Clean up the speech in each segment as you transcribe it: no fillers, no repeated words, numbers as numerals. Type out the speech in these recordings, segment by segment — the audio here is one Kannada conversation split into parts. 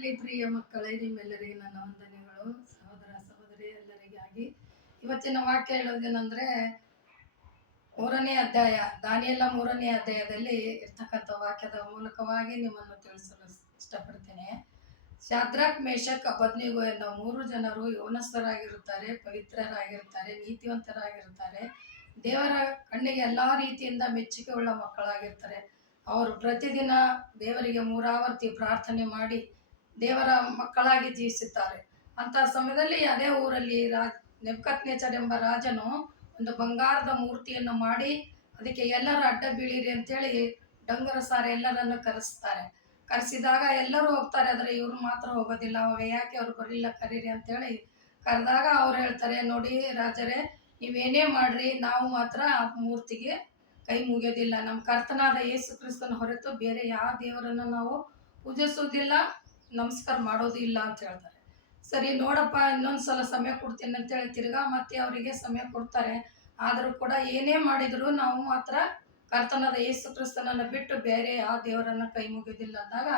ಕರ್ತನಲ್ಲಿ ಪ್ರಿಯ ಮಕ್ಕಳೇ, ನಿಮ್ಮೆಲ್ಲರಿಗೆ ನನ್ನ ವಂದನೆಗಳು. ಸಹೋದರ ಸಹೋದರಿ ಎಲ್ಲರಿಗಾಗಿ ಇವತ್ತಿನ ವಾಕ್ಯ ಹೇಳೋದೇನೆಂದ್ರೆ, 3ನೇ ಅಧ್ಯಾಯ, ದಾನಿಯೇಲ 3ನೇ ಅಧ್ಯಾಯದಲ್ಲಿ ಇರ್ತಕ್ಕಂಥ ವಾಕ್ಯದ ಮೂಲಕವಾಗಿ ನಿಮ್ಮನ್ನು ತಿಳಿಸಲು ಇಷ್ಟಪಡ್ತೇನೆ. ಶಾದ್ರಕ್, ಮೇಷಕ್, ಅಬೇದ್ನೆಗೋ ಎನ್ನುವ 3 ಜನರು ಯೌವನಸ್ಥರಾಗಿರುತ್ತಾರೆ, ಪವಿತ್ರರಾಗಿರುತ್ತಾರೆ, ನೀತಿವಂತರಾಗಿರುತ್ತಾರೆ, ದೇವರ ಕಣ್ಣಿಗೆ ಎಲ್ಲಾ ರೀತಿಯಿಂದ ಮೆಚ್ಚುಗೆ ಉಳ್ಳ ಮಕ್ಕಳಾಗಿರ್ತಾರೆ. ಅವರು ಪ್ರತಿದಿನ ದೇವರಿಗೆ 3 ಆವರ್ತಿ ಪ್ರಾರ್ಥನೆ ಮಾಡಿ ದೇವರ ಮಕ್ಕಳಾಗಿ ಜೀವಿಸುತ್ತಾರೆ. ಅಂತ ಸಮಯದಲ್ಲಿ ಅದೇ ಊರಲ್ಲಿ ನೆಬೂಕದ್ನೆಚ್ಚರ್ ಎಂಬ ರಾಜನು ಒಂದು ಬಂಗಾರದ ಮೂರ್ತಿಯನ್ನು ಮಾಡಿ ಅದಕ್ಕೆ ಎಲ್ಲರೂ ಅಡ್ಡ ಬೀಳಿರಿ ಅಂತೇಳಿ ಡಂಗರ ಸಾರೆ ಎಲ್ಲರನ್ನು ಕರೆಸ್ತಾರೆ. ಕರೆಸಿದಾಗ ಎಲ್ಲರೂ ಹೋಗ್ತಾರೆ, ಆದರೆ ಇವ್ರು ಮಾತ್ರ ಹೋಗೋದಿಲ್ಲ. ಅವಾಗ ಯಾಕೆ ಅವ್ರು ಬರಲಿಲ್ಲ, ಕರೀರಿ ಅಂತೇಳಿ ಕರೆದಾಗ ಅವ್ರು ಹೇಳ್ತಾರೆ, ನೋಡಿ ರಾಜರೇ, ನೀವೇನೇ ಮಾಡ್ರಿ, ನಾವು ಮಾತ್ರ ಆ ಮೂರ್ತಿಗೆ ಕೈ ಮುಗಿಯೋದಿಲ್ಲ. ನಮ್ಮ ಕರ್ತನಾದ ಯೇಸು ಕ್ರಿಸ್ತನ ಹೊರತು ಬೇರೆ ಯಾವ ದೇವರನ್ನು ನಾವು ಪೂಜಿಸೋದಿಲ್ಲ, ನಮಸ್ಕಾರ ಮಾಡೋದು ಇಲ್ಲ ಅಂತ ಹೇಳ್ತಾರೆ. ಸರಿ ನೋಡಪ್ಪ, ಇನ್ನೊಂದು ಸಲ ಸಮಯ ಕೊಡ್ತೀನಿ ಅಂತೇಳಿ ತಿರ್ಗಾ ಮತ್ತೆ ಅವರಿಗೆ ಸಮಯ ಕೊಡ್ತಾರೆ. ಆದರೂ ಕೂಡ ಏನೇ ಮಾಡಿದ್ರು ನಾವು ಮಾತ್ರ ಕರ್ತನಾದ ಯೇಸು ಕ್ರಿಸ್ತನನ್ನು ಬಿಟ್ಟು ಬೇರೆ ಯಾವ ದೇವರನ್ನು ಕೈ ಮುಗಿಯೋದಿಲ್ಲ ಅಂದಾಗ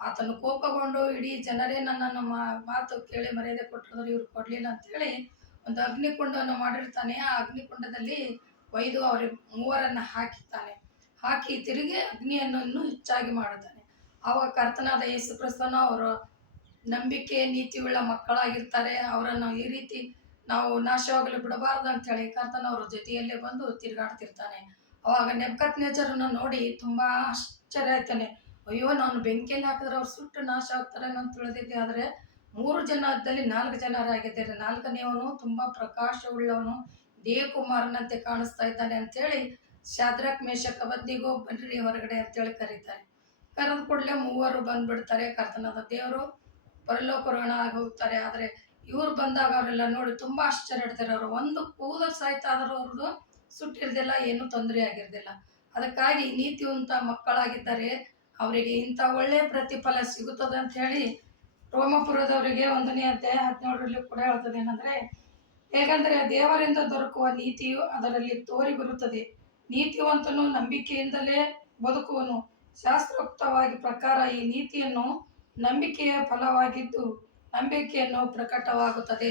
ಆತನು ಕೋಪಗೊಂಡು, ಇಡೀ ಜನರೇ ನನ್ನನ್ನು ಮಾತು ಕೇಳಿ ಮರ್ಯಾದೆ ಕೊಟ್ಟರು, ಇವ್ರು ಕೊಡಲಿಲ್ಲ ಅಂತೇಳಿ ಒಂದು ಅಗ್ನಿಕುಂಡವನ್ನು ಮಾಡಿರ್ತಾನೆ. ಆ ಅಗ್ನಿಕುಂಡದಲ್ಲಿ ಒಯ್ದು ಅವ್ರಿಗೆ 3ರನ್ನು ಹಾಕಿ ತಿರುಗಿ ಅಗ್ನಿಯನ್ನು ಇನ್ನೂ ಹೆಚ್ಚಾಗಿ ಮಾಡುತ್ತಾನೆ. ಆವಾಗ ಕರ್ತನಾದ ಯೇಸು ಕ್ರಿಸ್ತನ ಅವರು ನಂಬಿಕೆ ನೀತಿಯುಳ್ಳ ಮಕ್ಕಳಾಗಿರ್ತಾರೆ. ಅವರನ್ನು ಈ ರೀತಿ ನಾವು ನಾಶವಾಗಲು ಬಿಡಬಾರ್ದು ಅಂತೇಳಿ ಕರ್ತನವರ ಜೊತೆಯಲ್ಲೇ ಬಂದು ತಿರುಗಾಡ್ತಿರ್ತಾನೆ. ಅವಾಗ ನೆಬೂಕದ್ನೆಚ್ಚರನ್ನು ನೋಡಿ ತುಂಬಾ ಆಶ್ಚರ್ಯ ಆಯ್ತಾನೆ. ಅಯ್ಯೋ, ನಾನು ಬೆಂಕಿಯಲ್ಲಿ ಹಾಕಿದ್ರೆ ಅವ್ರು ಸುಟ್ಟು ನಾಶ ಆಗ್ತಾರೆ ಅಂತ ತಿಳಿದಿದ್ದೆ, ಆದರೆ 3 ಜನದಲ್ಲಿ 4 ಜನರಾಗಿದ್ದಾರೆ. 4ನೇವನು ತುಂಬಾ ಪ್ರಕಾಶವುಳ್ಳವನು, ದೇವಕುಮಾರನಂತೆ ಕಾಣಿಸ್ತಾ ಇದ್ದಾನೆ ಅಂತೇಳಿ ಶಾದ್ರಕ್, ಮೇಷಕ್, ಅಬೇದ್ನೆಗೋ ಬನ್ರಿ ಹೊರಗಡೆ ಅಂತೇಳಿ ಕರೀತಾರೆ. ಕರೆದ ಕೂಡಲೇ 3 ಬಂದ್ಬಿಡ್ತಾರೆ. ಕರ್ತನಾದ ದೇವರು ಪರಲೋಕರೋಣ ಆಗಿ ಹೋಗ್ತಾರೆ. ಆದರೆ ಇವ್ರು ಬಂದಾಗ ಅವರೆಲ್ಲ ನೋಡಿ ತುಂಬಾ ಆಶ್ಚರ್ಯ ಇಡ್ತಾರೆ. ಅವರು ಒಂದು ಕೂದಲು ಸಹಿತ ಆದರೂ ಅವ್ರದ್ದು ಸುಟ್ಟಿರ್ದಿಲ್ಲ, ಏನು ತೊಂದರೆ ಆಗಿರ್ದಿಲ್ಲ. ಅದಕ್ಕಾಗಿ ನೀತಿವಂತ ಮಕ್ಕಳಾಗಿದ್ದಾರೆ, ಅವರಿಗೆ ಇಂಥ ಒಳ್ಳೆಯ ಪ್ರತಿಫಲ ಸಿಗುತ್ತದೆ ಅಂತ ಹೇಳಿ ರೋಮಪುರದವರಿಗೆ 1ನೇ ಅಧ್ಯಾಯ 17ರಲ್ಲಿ ಕೂಡ ಹೇಳ್ತದೆ. ಏನಂದ್ರೆ, ಹೇಗಂದರೆ ದೇವರಿಂದ ದೊರಕುವ ನೀತಿಯು ಅದರಲ್ಲಿ ತೋರಿ ಬರುತ್ತದೆ. ನೀತಿವಂತನು ನಂಬಿಕೆಯಿಂದಲೇ ಬದುಕುವನು. ಶಾಸ್ತ್ರೋಕ್ತವಾಗಿ ಪ್ರಕಾರ ಈ ನೀತಿಯನ್ನು ನಂಬಿಕೆಯ ಫಲವಾಗಿದ್ದು ನಂಬಿಕೆಯನ್ನು ಪ್ರಕಟವಾಗುತ್ತದೆ.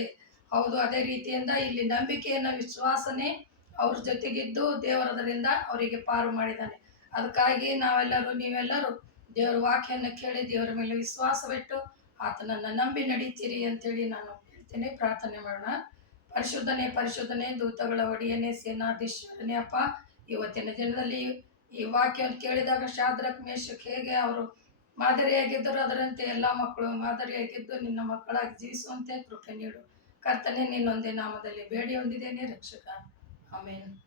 ಹೌದು, ಅದೇ ರೀತಿಯಿಂದ ಇಲ್ಲಿ ನಂಬಿಕೆಯನ್ನು ವಿಶ್ವಾಸನೆ ಅವ್ರ ಜೊತೆಗಿದ್ದು ದೇವರದರಿಂದ ಅವರಿಗೆ ಪಾರು ಮಾಡಿದ್ದಾನೆ. ಅದಕ್ಕಾಗಿ ನೀವೆಲ್ಲರೂ ದೇವರ ವಾಕ್ಯವನ್ನು ಕೇಳಿ ದೇವರ ಮೇಲೆ ವಿಶ್ವಾಸವಿಟ್ಟು ಆತನನ್ನು ನಂಬಿ ನಡೀತೀರಿ ಅಂತೇಳಿ ನಾನು ಹೇಳ್ತೇನೆ. ಪ್ರಾರ್ಥನೆ ಮಾಡೋಣ. ಪರಿಶುದ್ಧನೇ ದೂತಗಳ ಒಡೆಯನೇ, ಸೇನಾಧೀಶ್ವರನೇ ಅಪ್ಪ, ಇವತ್ತಿನ ದಿನದಲ್ಲಿ ಈ ವಾಕ್ಯವನ್ನು ಕೇಳಿದಾಗ ಶಾದ್ರಕ್, ಮೇಷಕ್ ಹೇಗೆ ಅವರು ಮಾದರಿಯಾಗಿದ್ದರು, ಅದರಂತೆ ಎಲ್ಲ ಮಕ್ಕಳು ಮಾದರಿಯಾಗಿದ್ದು ನಿನ್ನ ಮಕ್ಕಳಾಗಿ ಜೀವಿಸುವಂತೆ ಕೃಪೆ ನೀಡು. ಕರ್ತನೇ, ನಿನ್ನೊಂದೇ ನಾಮದಲ್ಲಿ ಬೇಡಿ ಹೊಂದಿದ್ದೇನೆ ರಕ್ಷಕ. ಆಮೇನ್.